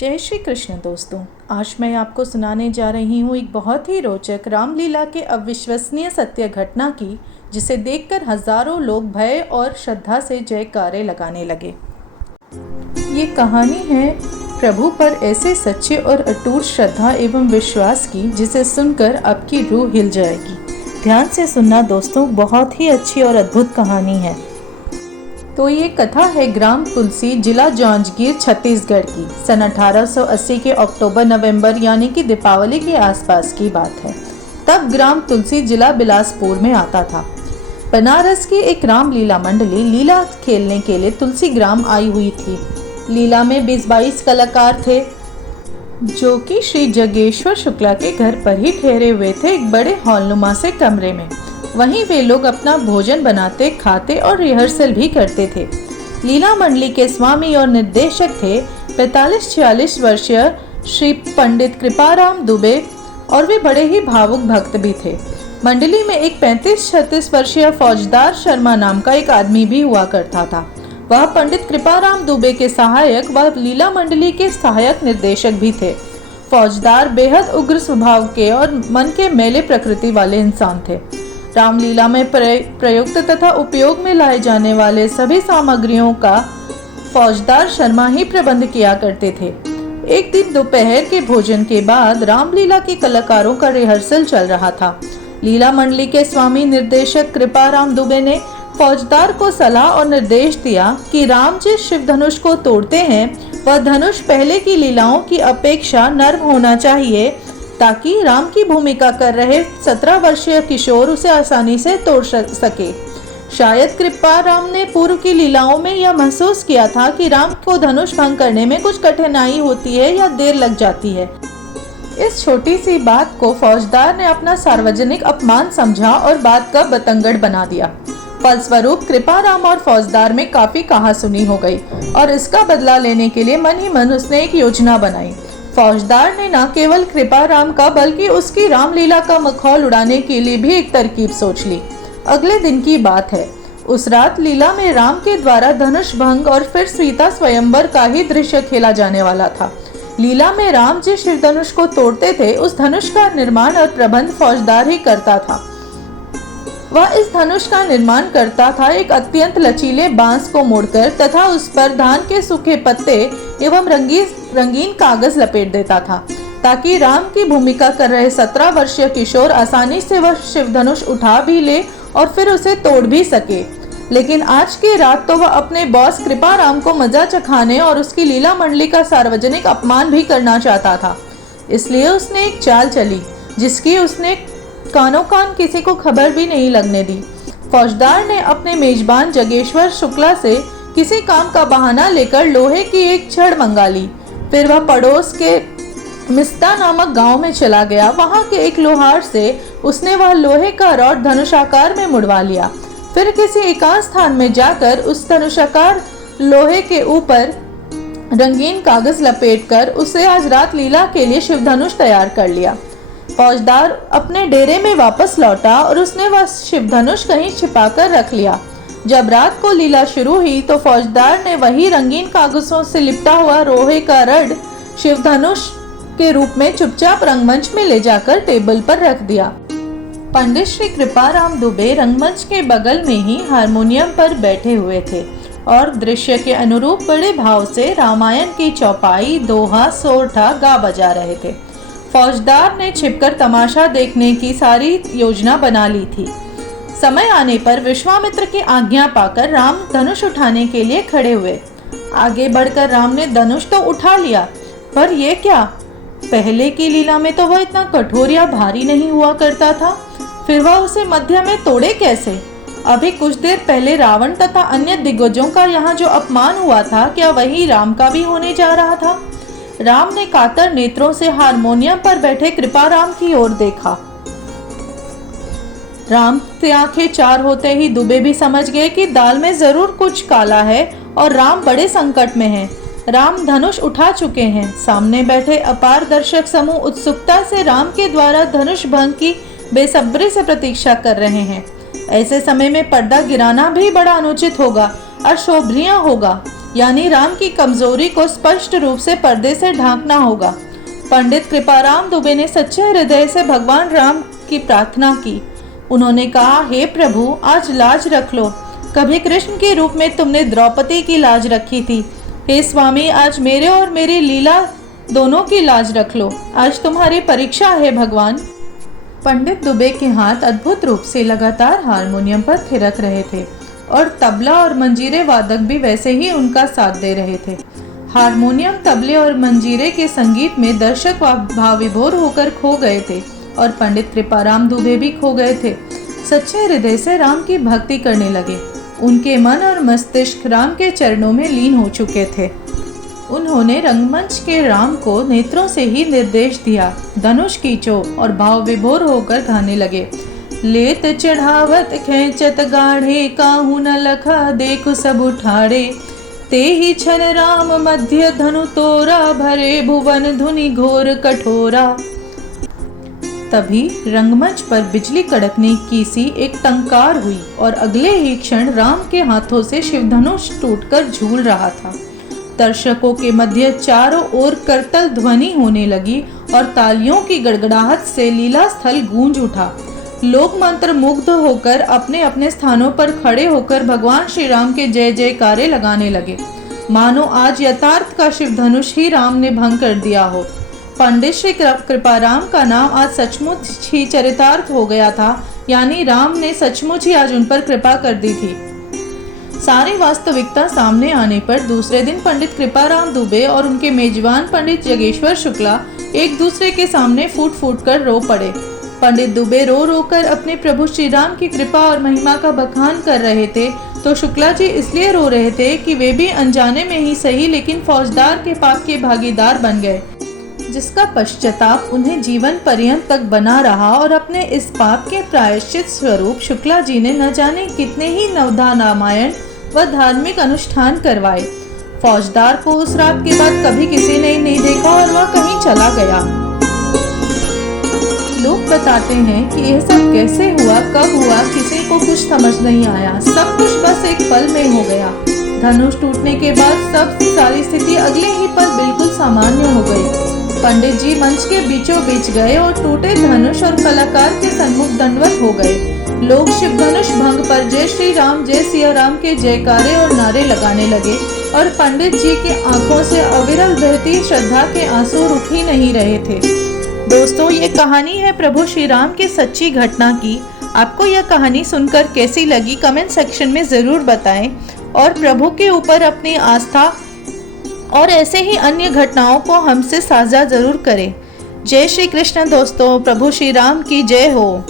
जय श्री कृष्ण दोस्तों, आज मैं आपको सुनाने जा रही हूँ एक बहुत ही रोचक रामलीला के अविश्वसनीय सत्य घटना की, जिसे देखकर हजारों लोग भय और श्रद्धा से जयकारे लगाने लगे। ये कहानी है प्रभु पर ऐसे सच्चे और अटूट श्रद्धा एवं विश्वास की, जिसे सुनकर आपकी रूह हिल जाएगी। ध्यान से सुनना दोस्तों, बहुत ही अच्छी और अद्भुत कहानी है। तो ये कथा है ग्राम तुलसी, जिला जांजगीर, छत्तीसगढ़ की। सन 1880 के अक्टूबर-नवंबर यानी कि दीपावली के आसपास की बात है। तब ग्राम तुलसी जिला बिलासपुर में आता था। बनारस की एक रामलीला मंडली लीला खेलने के लिए तुलसी ग्राम आई हुई थी। लीला में 20-22 कलाकार थे, जो कि श्री जगेश्वर शुक्ला के घर पर ही ठहरे हुए थे, एक बड़े हॉलनुमा से कमरे में। वहीं वे लोग अपना भोजन बनाते, खाते और रिहर्सल भी करते थे। लीला मंडली के स्वामी और निर्देशक थे 45-46 वर्षीय श्री पंडित कृपाराम दुबे, और वे बड़े ही भावुक भक्त भी थे। मंडली में एक 35-36 वर्षीय फौजदार शर्मा नाम का एक आदमी भी हुआ करता था। वह पंडित कृपाराम दुबे के सहायक व लीला मंडली के सहायक निर्देशक भी थे। फौजदार बेहद उग्र स्वभाव के और मन के मेले प्रकृति वाले इंसान थे। रामलीला में प्रयुक्त तथा उपयोग में लाए जाने वाले सभी सामग्रियों का फौजदार शर्मा ही प्रबंध किया करते थे। एक दिन दोपहर के भोजन के बाद रामलीला के कलाकारों का रिहर्सल चल रहा था। लीला मंडली के स्वामी निर्देशक कृपाराम दुबे ने फौजदार को सलाह और निर्देश दिया कि राम जिस शिव धनुष को तोड़ते हैं, वह धनुष पहले की लीलाओं की अपेक्षा नर्म होना चाहिए, ताकि राम की भूमिका कर रहे 17 वर्षीय किशोर उसे आसानी से तोड़ सके। शायद कृपाराम ने पूर्व की लीलाओं में यह महसूस किया था कि राम को धनुष भंग करने में कुछ कठिनाई होती है या देर लग जाती है। इस छोटी सी बात को फौजदार ने अपना सार्वजनिक अपमान समझा और बात का बतंगड़ बना दिया। फलस्वरूप कृपाराम और फौजदार में काफी कहासुनी हो गई, और इसका बदला लेने के लिए मन ही मन उसने एक योजना बनाई। फौजदार ने न केवल कृपाराम का बल्कि उसकी रामलीला का मखौल उड़ाने के लिए भी एक तरकीब सोच ली। अगले दिन की बात है। उस रात लीला में राम के द्वारा धनुष भंग और फिर सीता स्वयंवर का ही दृश्य खेला जाने वाला था। लीला में राम जिस शिव धनुष को तोड़ते थे, उस धनुष का निर्माण और प्रबंध फौजदार ही करता था। वह इस धनुष का निर्माण करता था एक अत्यंत लचीले बांस को मोड़कर, तथा उस पर धान के सूखे पत्ते एवं रंगीन कागज लपेट देता था, ताकि राम की भूमिका कर रहे 17 वर्षीय किशोर आसानी से वह शिव धनुष उठा भी ले और फिर उसे तोड़ भी सके। लेकिन आज की रात तो वह अपने बॉस कृपाराम को मजा चखाने और उसकी लीला मंडली का सार्वजनिक अपमान भी करना चाहता था। इसलिए उसने एक चाल चली, जिसकी उसने कानों कान किसी को खबर भी नहीं लगने दी। फौजदार ने अपने मेजबान जगेश्वर शुक्ला से किसी काम का बहाना लेकर लोहे की एक छड़ मंगा ली। फिर वह पड़ोस के मिस्ता नामक गांव में चला गया। वहां के एक लोहार से उसने वह लोहे का रॉड धनुषाकार में मुड़वा लिया। फिर किसी एकांत स्थान में जाकर उस धनुषाकार लोहे के ऊपर रंगीन कागज लपेटकर उसे आज रात लीला के लिए शिव धनुष तैयार कर लिया। फौजदार अपने डेरे में वापस लौटा और उसने वह शिव धनुष कहीं छिपाकर रख लिया। जब रात को लीला शुरू हुई तो फौजदार ने वही रंगीन कागजों से लिपटा हुआ लोहे का रड शिव धनुष के रूप में चुपचाप रंगमंच में ले जाकर टेबल पर रख दिया। पंडित श्री कृपाराम दुबे रंगमंच के बगल में ही हारमोनियम पर बैठे हुए थे और दृश्य के अनुरूप बड़े भाव से रामायण की चौपाई, दोहा, सोरठा गा बजा रहे थे। फौजदार ने छिपकर तमाशा देखने की सारी योजना बना ली थी। समय आने पर विश्वामित्र की आज्ञा पाकर राम धनुष उठाने के लिए खड़े हुए। आगे बढ़कर राम ने धनुष तो उठा लिया, पर यह क्या, पहले की लीला में तो वह इतना कठोर या भारी नहीं हुआ करता था, फिर वह उसे मध्य में तोड़े कैसे? अभी कुछ देर पहले रावण तथा अन्य दिग्गजों का यहाँ जो अपमान हुआ था, क्या वही राम का भी होने जा रहा था? राम ने कातर नेत्रों से हारमोनियम पर बैठे कृपाराम की ओर देखा। राम की आंखें चार होते ही दुबे भी समझ गए कि दाल में जरूर कुछ काला है और राम बड़े संकट में हैं। राम धनुष उठा चुके हैं। सामने बैठे अपार दर्शक समूह उत्सुकता से राम के द्वारा धनुष भंग की बेसब्री से प्रतीक्षा कर रहे हैं। ऐसे समय में पर्दा गिराना भी बड़ा अनुचित होगा, अशोभनीय होगा। यानी राम की कमजोरी को स्पष्ट रूप से पर्दे से ढांकना होगा। पंडित कृपाराम दुबे ने सच्चे हृदय से भगवान राम की प्रार्थना की। उन्होंने कहा, हे प्रभु, आज लाज रख लो। कभी कृष्ण के रूप में तुमने द्रौपदी की लाज रखी थी। हे स्वामी, आज मेरे और मेरी लीला दोनों की लाज रख लो। आज तुम्हारी परीक्षा है भगवान। पंडित दुबे के हाथ अद्भुत रूप से लगातार हारमोनियम पर थिरक रहे थे और तबला और मंजीरे वादक भी वैसे ही उनका साथ दे रहे थे। हारमोनियम, तबले और मंजीरे के संगीत में दर्शक भाव विभोर होकर खो गए थे और पंडित कृपाराम दुबे भी खो गए थे। सच्चे हृदय से राम की भक्ति करने लगे। उनके मन और मस्तिष्क राम के चरणों में लीन हो चुके थे। उन्होंने रंगमंच के राम को नेत्रों से ही निर्देश दिया, धनुष खींचो, और भाव विभोर होकर गाने लगे। लेत चढ़ावत खेचत गाढ़े, काहू न लखा देखु सब उठाड़े। ते ही छन राम मध्य धनु तोरा, भरे भुवन धुनि घोर कठोरा। तभी रंगमंच पर बिजली कड़कने की सी एक टंकार हुई और अगले ही क्षण राम के हाथों से शिवधनुष टूटकर झूल रहा था। दर्शकों के मध्य चारों ओर करतल ध्वनि होने लगी और तालियों की गड़गड़ाहट से लीला स्थल गूंज उठा। लोग मंत्र मुग्ध होकर अपने अपने स्थानों पर खड़े होकर भगवान श्री राम के जय जयकारे लगाने लगे, मानो आज यथार्थ का शिवधनुष ही राम ने भंग कर दिया हो। पंडित श्री कृपाराम का नाम आज सचमुच ही चरितार्थ हो गया था, यानी राम ने सचमुच ही आज उन पर कृपा कर दी थी। सारी वास्तविकता सामने आने पर दूसरे दिन पंडित कृपाराम दुबे और उनके मेजबान पंडित जगेश्वर शुक्ला एक दूसरे के सामने फूट फूट कर रो पड़े। पंडित दुबे रो रो कर अपने प्रभु श्री राम की कृपा और महिमा का बखान कर रहे थे, तो शुक्ला जी इसलिए रो रहे थे कि वे भी अनजाने में ही सही लेकिन फौजदार के पाप के भागीदार बन गए, जिसका पश्चाताप उन्हें जीवन पर्यंत तक बना रहा। और अपने इस पाप के प्रायश्चित स्वरूप शुक्ला जी ने न जाने कितने ही नवधा रामायण व धार्मिक अनुष्ठान करवाए। फौजदार को उस रात के बाद कभी किसी ने नहीं देखा और वह कहीं चला गया। लोग बताते हैं कि यह सब कैसे हुआ, कब हुआ, किसी को कुछ समझ नहीं आया। सब कुछ बस एक पल में हो गया। धनुष टूटने के बाद सब सारी स्थिति अगले ही पल बिल्कुल सामान्य हो गई। पंडित जी मंच के बीचों बीच गए और टूटे धनुष और कलाकार के सन्मुख दंडवत हो गए। लोग शिव धनुष भंग पर जय श्री राम, जय सिया राम के जयकारे और नारे लगाने लगे और पंडित जी की आंखों से अविरल बहती श्रद्धा के आंसू रुक ही नहीं रहे थे। दोस्तों, ये कहानी है प्रभु श्री राम की सच्ची घटना की। आपको यह कहानी सुनकर कैसी लगी कमेंट सेक्शन में ज़रूर बताएं और प्रभु के ऊपर अपनी आस्था और ऐसे ही अन्य घटनाओं को हमसे साझा ज़रूर करें। जय श्री कृष्ण दोस्तों, प्रभु श्री राम की जय हो।